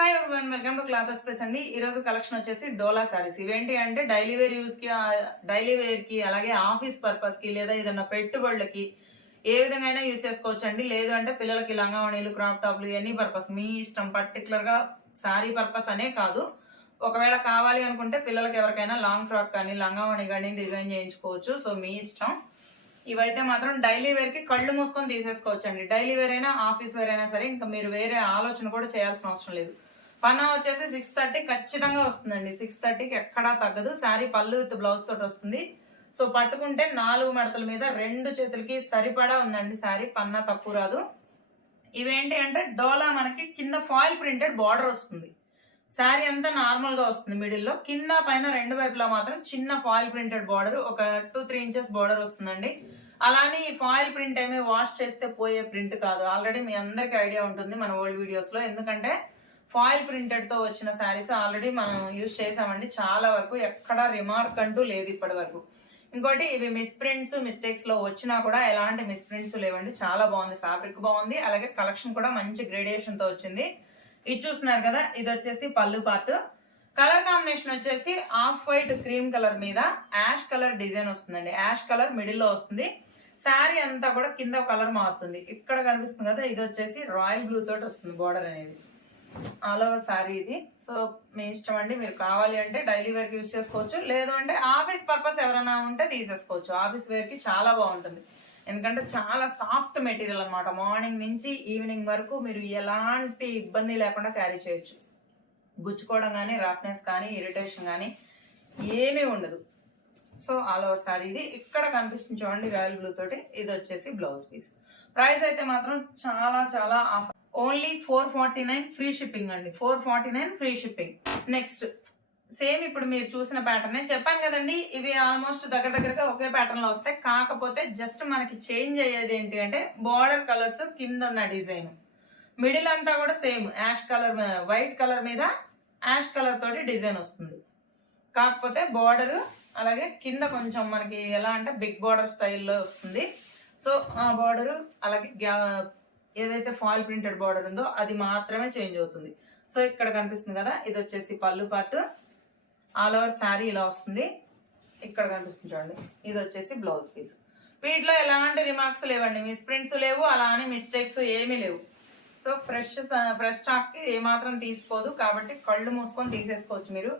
Hi everyone, welcome to class space అండి. ఈ రోజు కలెక్షన్ వచ్చేసి డోలా సారీస్. ఇవేంటి అంటే డైలీ వేర్ యూస్ కి, డైలీ వేర్ కి, అలాగే ఆఫీస్ పర్పస్ కి, లేదా ఏదైనా పెట్టుబడులకి ఏ విధంగా అయినా యూస్ చేసుకోవచ్చు అండి. లేదు అంటే పిల్లలకి లంగావణీలు, క్రాప్ టాప్లు, ఎనీ పర్పస్ మీ ఇష్టం. పర్టికులర్ గా సారీ పర్పస్ అనే కాదు, ఒకవేళ కావాలి అనుకుంటే పిల్లలకి ఎవరికైనా లాంగ్ ఫ్రాక్ కానీ లంగావణి కానీ డిజైన్ చేయించుకోవచ్చు. సో మీ ఇష్టం. ఇవైతే మాత్రం డైలీ వేర్ కి కళ్ళు మూసుకొని తీసేసుకోవచ్చు అండి. డైలీ వేర్ అయినా ఆఫీస్ వేర్ అయినా సరే ఇంకా మీరు వేరే ఆలోచన కూడా చేయాల్సిన అవసరం లేదు. పన్నా వచ్చేసి 6:30 ఖచ్చితంగా వస్తుందండి. 6:30కి ఎక్కడా తగ్గదు. శారీ పళ్ళు విత్ బ్లౌజ్ తోటి వస్తుంది. సో పట్టుకుంటే 4 మడతల మీద 2 చేతులకి సరిపడా ఉందండి శారీ. పన్నా తక్కువ రాదు. ఇవేంటి అంటే డోలా మనకి కింద ఫాయిల్ ప్రింటెడ్ బార్డర్ వస్తుంది. శారీ అంతా నార్మల్ గా వస్తుంది. మిడిల్ లో కింద పైన 2 వైపులా మాత్రం చిన్న ఫాయిల్ ప్రింటెడ్ బార్డర్, ఒక 2-3 ఇంచెస్ బార్డర్ వస్తుందండి. అలానే ఈ ఫాయిల్ ప్రింట్ ఏమీ వాష్ చేస్తే పోయే ప్రింట్ కాదు. ఆల్రెడీ మీ అందరికి ఐడియా ఉంటుంది మన ఓల్డ్ వీడియోస్ లో. ఎందుకంటే ఫాయిల్ ప్రింటెడ్ తో వచ్చిన శారీస్ ఆల్రెడీ మనం యూజ్ చేసామండి. చాలా వరకు ఎక్కడా రిమార్క్ అంటూ లేదు ఇప్పటి వరకు. ఇంకోటి ఇవి మిస్ ప్రింట్స్, మిస్టేక్స్ లో వచ్చినా కూడా ఎలాంటి మిస్ ప్రింట్స్ లేవండి. చాలా బాగుంది, ఫ్యాబ్రిక్ బాగుంది, అలాగే కలెక్షన్ కూడా మంచి గ్రేడియేషన్ తో వచ్చింది. ఇది చూస్తున్నారు కదా, ఇది వచ్చేసి పళ్ళు పార్ట్. కలర్ కాంబినేషన్ వచ్చేసి ఆఫ్ వైట్ క్రీమ్ కలర్ మీద యాష్ కలర్ డిజైన్ వస్తుందండి. యాష్ కలర్ మిడిల్ లో వస్తుంది. శారీ అంతా కూడా కింద కలర్ మారుతుంది. ఇక్కడ కనిపిస్తుంది కదా, ఇది వచ్చేసి రాయల్ బ్లూ తోటి వస్తుంది బోర్డర్ అనేది. ఆల్ ఓవర్ శారీ ఇది. సో మీ ఇష్టం అండి. మీరు కావాలి అంటే డైలీ వేర్ కి యూజ్ చేసుకోవచ్చు, లేదు అంటే ఆఫీస్ పర్పస్ ఎవరైనా ఉంటే తీసేసుకోవచ్చు. ఆఫీస్ వేర్ కి చాలా బాగుంటుంది. ఎందుకంటే చాలా సాఫ్ట్ మెటీరియల్ అనమాట. మార్నింగ్ నుంచి ఈవినింగ్ వరకు మీరు ఎలాంటి ఇబ్బంది లేకుండా క్యారీ చేయొచ్చు. గుచ్చుకోవడం కానీ, రఫ్నెస్ కానీ, ఇరిటేషన్ కానీ ఏమీ ఉండదు. సో ఆల్ ఓవర్ శారీ ఇది. ఇక్కడ కనిపిస్తుంది చూడండి రాయల్ బ్లూ తోటి. ఇది వచ్చేసి బ్లౌజ్ పీస్. ప్రైస్ అయితే మాత్రం చాలా చాలా ఆఫర్. ఓన్లీ 449 ఫ్రీ షిప్పింగ్ అండి. 449 ఫ్రీ షిప్పింగ్. నెక్స్ట్ సేమ్ ఇప్పుడు మీరు చూసిన ప్యాటర్న్ చెప్పాను కదండి. ఇవి ఆల్మోస్ట్ దగ్గరగా ఒకే ప్యాటర్న్ లో వస్తాయి. కాకపోతే జస్ట్ మనకి చేంజ్ అయ్యేది ఏంటి అంటే బోర్డర్ కలర్స్, కింద ఉన్న డిజైన్, మిడిల్ అంతా కూడా same ash colour, white colour మీద యాష్ కలర్ తోటి డిజైన్ వస్తుంది. కాకపోతే బోర్డర్ అలాగే కింద కొంచెం మనకి ఎలా అంటే బిగ్ బోర్డర్ స్టైల్లో వస్తుంది. సో ఆ బోర్డర్ అలాగే ఏదైతే ఫాయిల్ ప్రింటెడ్ బార్డర్ ఉందో అది మాత్రమే చేంజ్ అవుతుంది. సో ఇక్కడ కనిపిస్తుంది కదా, ఇది వచ్చేసి పళ్ళు పార్ట్. ఆల్ ఓవర్ శారీ ఇలా వస్తుంది. ఇక్కడ కనిపిస్తుంది చూడండి, ఇది వచ్చేసి బ్లౌజ్ పీస్. వీటిలో ఎలాంటి రిమార్క్స్ లేవండి, మిస్ ప్రింట్స్ లేవు, అలా అని మిస్టేక్స్ ఏమీ లేవు. సో ఫ్రెష్ స్టాక్ కి ఏమాత్రం తీసుకోదు. కాబట్టి కళ్ళు మూసుకొని తీసేసుకోవచ్చు మీరు.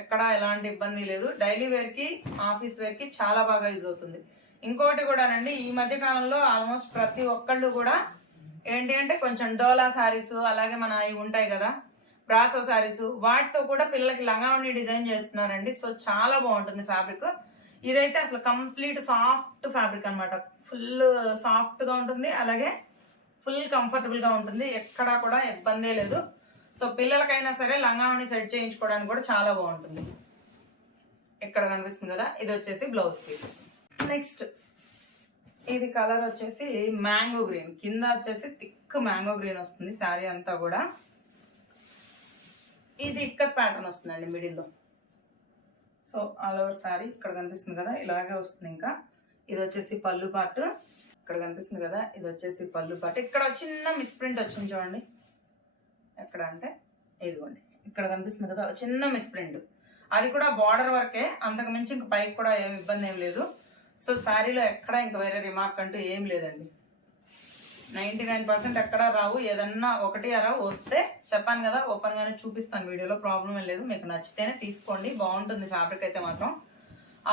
ఎక్కడా ఎలాంటి ఇబ్బంది లేదు. డైలీ వేర్ కి, ఆఫీస్ వేర్ కి చాలా బాగా యూజ్ అవుతుంది. ఇంకోటి కూడానండి, ఈ మధ్య కాలంలో ఆల్మోస్ట్ ప్రతి ఒక్కళ్ళు కూడా ఏంటి అంటే కొంచెం డోలా శారీస్, అలాగే మన ఇవి ఉంటాయి కదా బ్రాసో శారీస్, వాటితో కూడా పిల్లలకి లంగావణి డిజైన్ చేస్తున్నారండి. సో చాలా బాగుంటుంది ఫ్యాబ్రిక్. ఇదైతే అసలు కంప్లీట్ సాఫ్ట్ ఫ్యాబ్రిక్ అనమాట. ఫుల్ సాఫ్ట్ గా ఉంటుంది, అలాగే ఫుల్ కంఫర్టబుల్ గా ఉంటుంది. ఎక్కడా కూడా ఇబ్బందే లేదు. సో పిల్లలకైనా సరే లంగావణి సెట్ చేయించుకోవడానికి కూడా చాలా బాగుంటుంది. ఇక్కడ కనిపిస్తుంది కదా, ఇది వచ్చేసి బ్లౌజ్ పీస్. నెక్స్ట్ ఇది కలర్ వచ్చేసి మ్యాంగో గ్రీన్, కింద వచ్చేసి థిక్ మ్యాంగో గ్రీన్ వస్తుంది శారీ అంతా కూడా. ఇది ఇక్కత్ ప్యాటర్న్ వస్తుందండి మిడిల్ లో. సో ఆల్ ఓవర్ శారీ ఇక్కడ కనిపిస్తుంది కదా, ఇలాగే వస్తుంది. ఇంకా ఇది వచ్చేసి పళ్ళు పార్ట్. ఇక్కడ కనిపిస్తుంది కదా, ఇది వచ్చేసి పళ్ళు పార్ట్. ఇక్కడ చిన్న మిస్ ప్రింట్ వచ్చింది చూడండి. ఎక్కడ అంటే ఇదిగోండి, ఇక్కడ కనిపిస్తుంది కదా చిన్న మిస్ ప్రింట్. అది కూడా బార్డర్ వరకే, అంతకు మించి ఇంక పైకి కూడా ఏం ఇబ్బంది ఏం లేదు. సో శారీలో ఎక్కడ ఇంకా వేరే రిమార్క్ అంటూ ఏం లేదండి. 99% ఎక్కడా రావు. ఏదన్నా ఒకటి అలా వస్తే చెప్పాను కదా, ఓపెన్ గానే చూపిస్తాను వీడియోలో, ప్రాబ్లం ఏం లేదు. మీకు నచ్చితేనే తీసుకోండి, బాగుంటుంది ఫ్యాబ్రిక్ అయితే మాత్రం.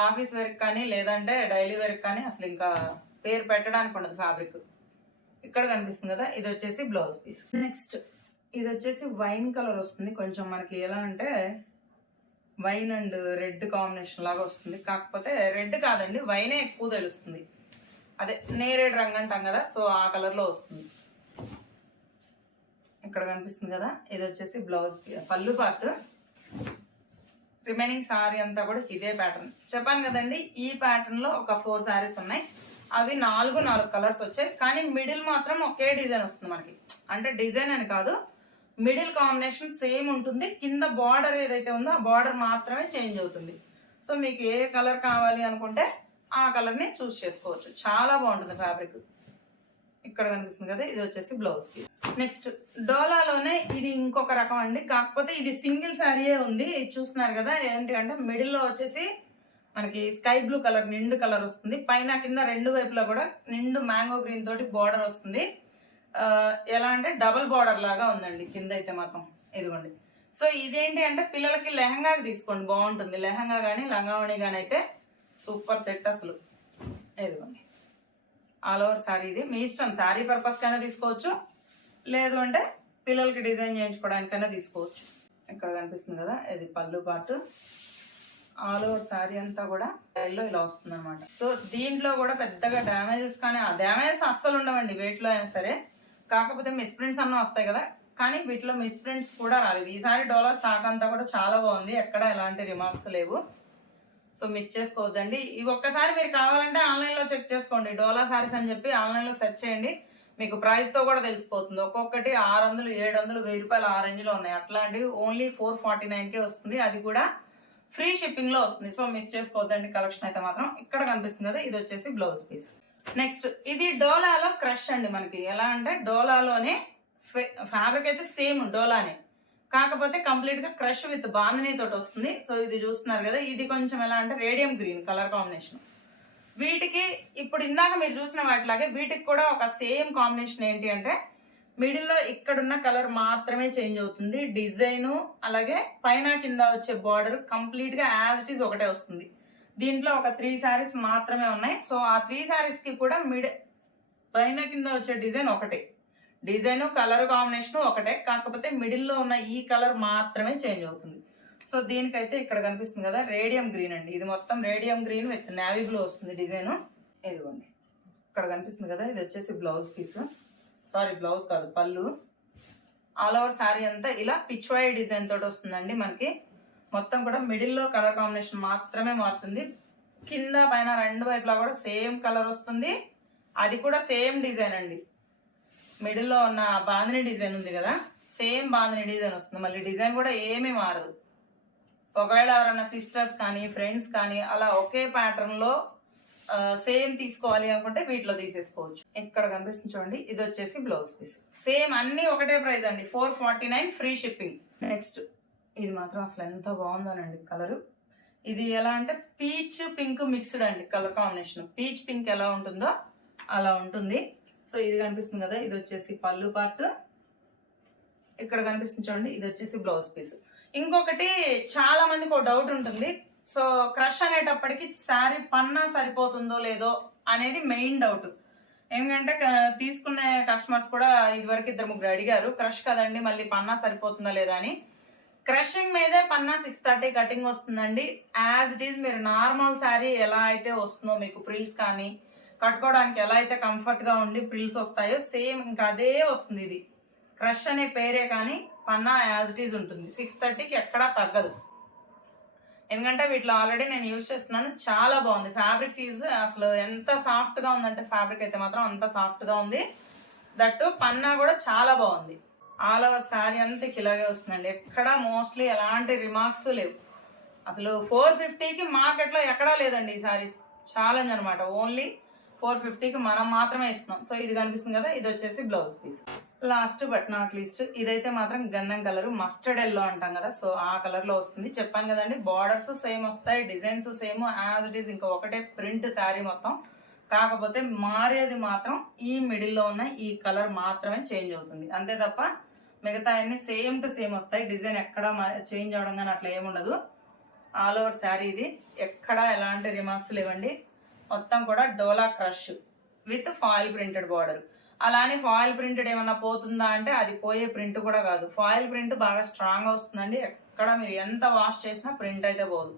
ఆఫీస్ వేర్ కానీ లేదంటే డైలీ వేర్ కానీ అసలు ఇంకా పేరు పెట్టడానికి ఉండదు ఫ్యాబ్రిక్. ఇక్కడ కనిపిస్తుంది కదా, ఇది వచ్చేసి బ్లౌజ్ పీస్. నెక్స్ట్ ఇది వచ్చేసి వైన్ కలర్ వస్తుంది. కొంచెం మనకి ఎలా అంటే వైన్ అండ్ రెడ్ కాంబినేషన్ లాగా వస్తుంది. కాకపోతే రెడ్ కాదండి, వైనే ఎక్కువ తెలుస్తుంది. అదే నేరేడు రంగు అంటాం కదా, సో ఆ కలర్ లో వస్తుంది. ఇక్కడ కనిపిస్తుంది కదా, ఇది వచ్చేసి బ్లౌజ్ పళ్ళు పార్ట్. రిమైనింగ్ సారీ అంతా కూడా ఇదే ప్యాటర్న్. చెప్పాను కదండి, ఈ ప్యాటర్న్ లో ఒక 4 సారీస్ ఉన్నాయి. అవి 4 కలర్స్ వచ్చాయి. కానీ మిడిల్ మాత్రం ఒకే డిజైన్ వస్తుంది మనకి. అంటే డిజైన్ అని కాదు, మిడిల్ కాంబినేషన్ సేమ్ ఉంటుంది. కింద బార్డర్ ఏదైతే ఉందో ఆ బార్డర్ మాత్రమే చేంజ్ అవుతుంది. సో మీకు ఏ కలర్ కావాలి అనుకుంటే ఆ కలర్ ని చూస్ చేసుకోవచ్చు. చాలా బాగుంటుంది ఫ్యాబ్రిక్. ఇక్కడ కనిపిస్తుంది కదా, ఇది వచ్చేసి బ్లౌజ్ పీస్. నెక్స్ట్ డోలాలోనే ఇది ఇంకొక రకం అండి, కాకపోతే ఇది సింగిల్ శారీయే ఉంది. ఇది చూస్తున్నారు కదా, ఏంటి అంటే మిడిల్ లో వచ్చేసి మనకి స్కై బ్లూ కలర్ నిండు కలర్ వస్తుంది. పైన కింద రెండు వైపులా కూడా నిండు మ్యాంగో గ్రీన్ తోటి బార్డర్ వస్తుంది. ఎలా అంటే డబుల్ బార్డర్ లాగా ఉందండి కింద అయితే మాత్రం. ఇదిగోండి. సో ఇదేంటి అంటే పిల్లలకి లెహంగాకి తీసుకోండి, బాగుంటుంది. లెహంగా కానీ లంగావణి కానీ అయితే సూపర్ సెట్ అసలు. ఇదిగోండి, ఆల్ ఓవర్ శారీ. ఇది మీ ఇష్టం, శారీ పర్పస్ కైనా తీసుకోవచ్చు, లేదు అంటే పిల్లలకి డిజైన్ చేయించుకోవడానికైనా తీసుకోవచ్చు. ఇక్కడ కనిపిస్తుంది కదా, ఇది పళ్ళు పాటు. ఆల్ ఓవర్ శారీ అంతా కూడా స్టైల్లో ఇలా వస్తుంది అనమాట. సో దీంట్లో కూడా పెద్దగా డ్యామేజెస్ కానీ డ్యామేజెస్ అస్సలు ఉండవండి వెయిట్లో అయినా సరే. కాకపోతే మిస్ప్రింట్స్ అన్న వస్తాయి కదా, కానీ వీటిలో మిస్ప్రింట్స్ కూడా రాలేదు. ఈసారి డోలా స్టాక్ అంతా కూడా చాలా బాగుంది, ఎక్కడ ఎలాంటి రిమార్క్స్ లేవు. సో మిస్ చేసుకోవద్దండి. ఇవి ఒక్కసారి మీరు కావాలంటే ఆన్లైన్ లో చెక్ చేసుకోండి. డోలా సారీస్ అని చెప్పి ఆన్లైన్ లో సెర్చ్ చేయండి, మీకు ప్రైస్ తో కూడా తెలిసిపోతుంది. ఒక్కొక్కటి 600, 700, 1000 రూపాయలు ఆ రేంజ్ లో ఉన్నాయి. అట్లాంటివి ఓన్లీ 449కే వస్తుంది, అది కూడా ఫ్రీ షిప్పింగ్ లో వస్తుంది. సో మిస్ చేసుకోవద్దండి కలెక్షన్ అయితే మాత్రం. ఇక్కడ కనిపిస్తుంది కదా, ఇది వచ్చేసి బ్లౌజ్ పీస్. నెక్స్ట్ ఇది డోలాలో క్రష్ అండి. మనకి ఎలా అంటే డోలాలోనే ఫ్యాబ్రిక్ అయితే సేమ్ డోలానే, కాకపోతే కంప్లీట్ గా క్రష్ విత్ బాందిని తోటి వస్తుంది. సో ఇది చూస్తున్నారు కదా, ఇది కొంచెం ఎలా అంటే రేడియం గ్రీన్ కలర్ కాంబినేషన్. వీటికి ఇప్పుడు ఇందాక మీరు చూసిన వాటిలాగే వీటికి కూడా ఒక సేమ్ కాంబినేషన్. ఏంటి అంటే మిడిల్ లో ఇక్కడున్న కలర్ మాత్రమే చేంజ్ అవుతుంది. డిజైన్ అలాగే పైన కింద వచ్చే బార్డర్ కంప్లీట్ గా యాజ్ ఇట్ ఈస్ ఒకటే వస్తుంది. దీంట్లో ఒక 3 శారీస్ మాత్రమే ఉన్నాయి. సో ఆ 3 శారీస్ కి కూడా పైన కింద వచ్చే డిజైన్ ఒకటే, డిజైన్ కలర్ కాంబినేషన్ ఒకటే, కాకపోతే మిడిల్ లో ఉన్న ఈ కలర్ మాత్రమే చేంజ్ అవుతుంది. సో దీనికైతే ఇక్కడ కనిపిస్తుంది కదా, రేడియం గ్రీన్ అండి. ఇది మొత్తం radium green with navy blue వస్తుంది డిజైన్. ఇదిగోండి, ఇక్కడ కనిపిస్తుంది కదా, ఇది వచ్చేసి బ్లౌజ్ పీస్. సారీ బ్లౌజ్ కాదు, పళ్ళు. ఆల్ ఓవర్ శారీ అంతా ఇలా పిచ్వాయి డిజైన్ తోటి వస్తుందండి మనకి. మొత్తం కూడా మిడిల్ లో కలర్ కాంబినేషన్ మాత్రమే మారుతుంది. కింద పైన రెండు వైపులా కూడా సేమ్ కలర్ వస్తుంది, అది కూడా సేమ్ డిజైన్ అండి. మిడిల్ లో ఉన్న బాందిని డిజైన్ ఉంది కదా, సేమ్ బాందిని డిజైన్ వస్తుంది. మళ్ళీ డిజైన్ కూడా ఏమీ మారదు. ఒకవేళ ఎవరైనా సిస్టర్స్ కానీ ఫ్రెండ్స్ కానీ అలా ఒకే ప్యాటర్న్ లో సేమ్ తీసుకోవాలి అనుకుంటే వీటిలో తీసేసుకోవచ్చు. ఇక్కడ కనిపిస్తుంది చూడండి, ఇది వచ్చేసి బ్లౌజ్ పీస్. సేమ్ అన్ని ఒకటే ప్రైస్ అండి, 449 ఫ్రీ షిప్పింగ్. నెక్స్ట్ ఇది మాత్రం అసలు ఎంత బాగుందోనండి కలర్. ఇది ఎలా అంటే పీచ్ పింక్ మిక్స్డ్ అండి కలర్ కాంబినేషన్. పీచ్ పింక్ ఎలా ఉంటుందో అలా ఉంటుంది. సో ఇది కనిపిస్తుంది కదా, ఇది వచ్చేసి పళ్ళు పార్ట్. ఇక్కడ కనిపిస్తుంది చూడండి, ఇది వచ్చేసి బ్లౌజ్ పీస్. ఇంకొకటి చాలా మందికి ఒక డౌట్ ఉంటుంది. సో క్రష్ అనేటప్పటికి శారీ పన్నా సరిపోతుందో లేదో అనేది మెయిన్ డౌట్. ఎందుకంటే తీసుకునే కస్టమర్స్ కూడా ఇదివరకు 2-3 అడిగారు, క్రష్ కదండి మళ్ళీ పన్నా సరిపోతుందా లేదా అని. క్రషింగ్ మీదే పన్నా 630 కటింగ్ వస్తుందండి. యాజ్ ఇట్ ఈస్ మీరు నార్మల్ శారీ ఎలా అయితే వస్తుందో మీకు ప్రిల్స్ కానీ కట్టుకోవడానికి ఎలా అయితే కంఫర్ట్ గా ఉండి ప్రిల్స్ వస్తాయో సేమ్ ఇంకా అదే వస్తుంది. ఇది క్రష్ అనే పేరే కానీ పన్నా యాజ్ ఇట్ ఈస్ ఉంటుంది. 630కి ఎక్కడా తగ్గదు. ఎందుకంటే వీటిలో ఆల్రెడీ నేను యూజ్ చేస్తున్నాను, చాలా బాగుంది. ఫ్యాబ్రిక్ ఈజ్ అసలు ఎంత సాఫ్ట్ గా ఉందంటే ఫ్యాబ్రిక్ అయితే మాత్రం అంత సాఫ్ట్ గా ఉంది. దట్టు పన్నా కూడా చాలా బాగుంది. ఆల్ ఓవర్ శారీ అంతా ఇలాగే వస్తుందండి, ఎక్కడ మోస్ట్లీ ఎలాంటి రిమార్క్స్ లేవు. అసలు 450కి మార్కెట్ లో ఎక్కడా లేదండి ఈ సారీ. ఛాలెంజ్ అనమాట, ఓన్లీ 450కి మనం మాత్రమే ఇస్తున్నాం. సో ఇది కనిపిస్తుంది కదా, ఇది వచ్చేసి blouse piece. Last but not least ఇదైతే మాత్రం గంధం కలర్, మస్టర్డ్ ఎల్లో అంటాం కదా, సో ఆ కలర్ లో వస్తుంది. చెప్పాను కదండి, బార్డర్స్ సేమ్ వస్తాయి, designs same as it is. ఇంకా ఒకటే ప్రింట్ శారీ మొత్తం, కాకపోతే మారేది మాత్రం ఈ మిడిల్ లో ఉన్న ఈ కలర్ మాత్రమే చేంజ్ అవుతుంది అంతే తప్ప మిగతా అన్ని సేమ్ టు సేమ్ వస్తాయి. డిజైన్ ఎక్కడ చేంజ్ అవడం కానీ అట్లా ఏముండదు. ఆల్ ఓవర్ శారీ ఇది, ఎక్కడ ఎలాంటి రిమార్క్స్ లేవండి. మొత్తం కూడా డోలా crush with foil printed border. అలానే ఫాయిల్ ప్రింటెడ్ ఏమన్నా పోతుందా అంటే అది పోయే ప్రింట్ కూడా కాదు. ఫాయిల్ ప్రింట్ బాగా స్ట్రాంగ్ గా వస్తుందండి, ఎక్కడ మీరు ఎంత వాష్ చేసినా ప్రింట్ అయితే పోదు.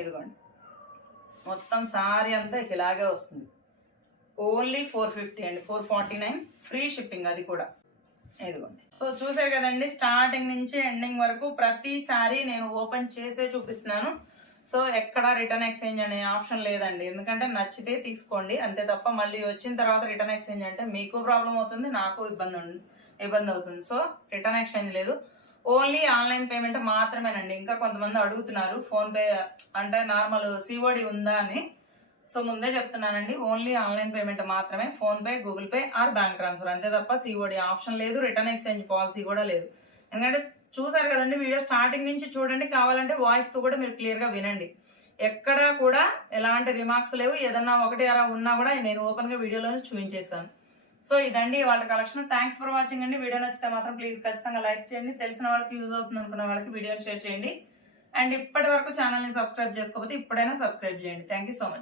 ఇదిగోండి, మొత్తం సారీ అంతా ఇలాగే వస్తుంది. ఓన్లీ 450 అండి, 449 ఫ్రీ షిప్పింగ్, అది కూడా. ఇదిగోండి, సో చూసారు కదండి, స్టార్టింగ్ నుంచి ఎండింగ్ వరకు ప్రతి సారీ నేను ఓపెన్ చేసే చూపిస్తున్నాను. సో ఎక్కడ రిటర్న్ ఎక్స్చేంజ్ అనే ఆప్షన్ లేదండి, ఎందుకంటే నచ్చితే తీసుకోండి అంతే తప్ప మళ్ళీ వచ్చిన తర్వాత రిటర్న్ ఎక్స్చేంజ్ అంటే మీకు ప్రాబ్లం అవుతుంది, నాకు ఇబ్బంది అవుతుంది. సో రిటర్న్ ఎక్స్చేంజ్ లేదు, ఓన్లీ ఆన్లైన్ పేమెంట్ మాత్రమేనండి. ఇంకా కొంతమంది అడుగుతున్నారు ఫోన్ పే అంటే నార్మల్ సిఓడి ఉందా అని. సో ముందే చెప్తున్నానండి, ఓన్లీ ఆన్లైన్ పేమెంట్ మాత్రమే, phone pay, Google pay or bank transfer, అంతే తప్ప సిఓడి ఆప్షన్ లేదు, రిటర్న్ ఎక్స్చేంజ్ పాలసీ కూడా లేదు. ఎందుకంటే చూసారు కదండి వీడియో స్టార్టింగ్ నుంచి చూడండి, కావాలంటే వాయిస్ తో కూడా మీరు క్లియర్ గా వినండి. ఎక్కడా కూడా ఎలాంటి రిమార్క్స్ లేవు, ఏదన్నా ఒకటి అలా ఉన్నా కూడా నేను ఓపెన్ గా వీడియోలో చూపించేశాను. సో ఇదండి వాళ్ళ కలెక్షన్. థ్యాంక్స్ ఫర్ వాచింగ్ అండి. వీడియో నచ్చితే మాత్రం ప్లీజ్ ఖచ్చితంగా లైక్ చేయండి, తెలిసిన వాళ్ళకి యూజ్ అవుతుంది అనుకున్న వాళ్ళకి వీడియోని షేర్ చేయండి. అండ్ ఇప్పటి వరకు ఛానల్ ని సబ్స్క్రైబ్ చేసుకోకపోతే ఇప్పుడైనా సబ్స్క్రైబ్ చేయండి. Thank you so much.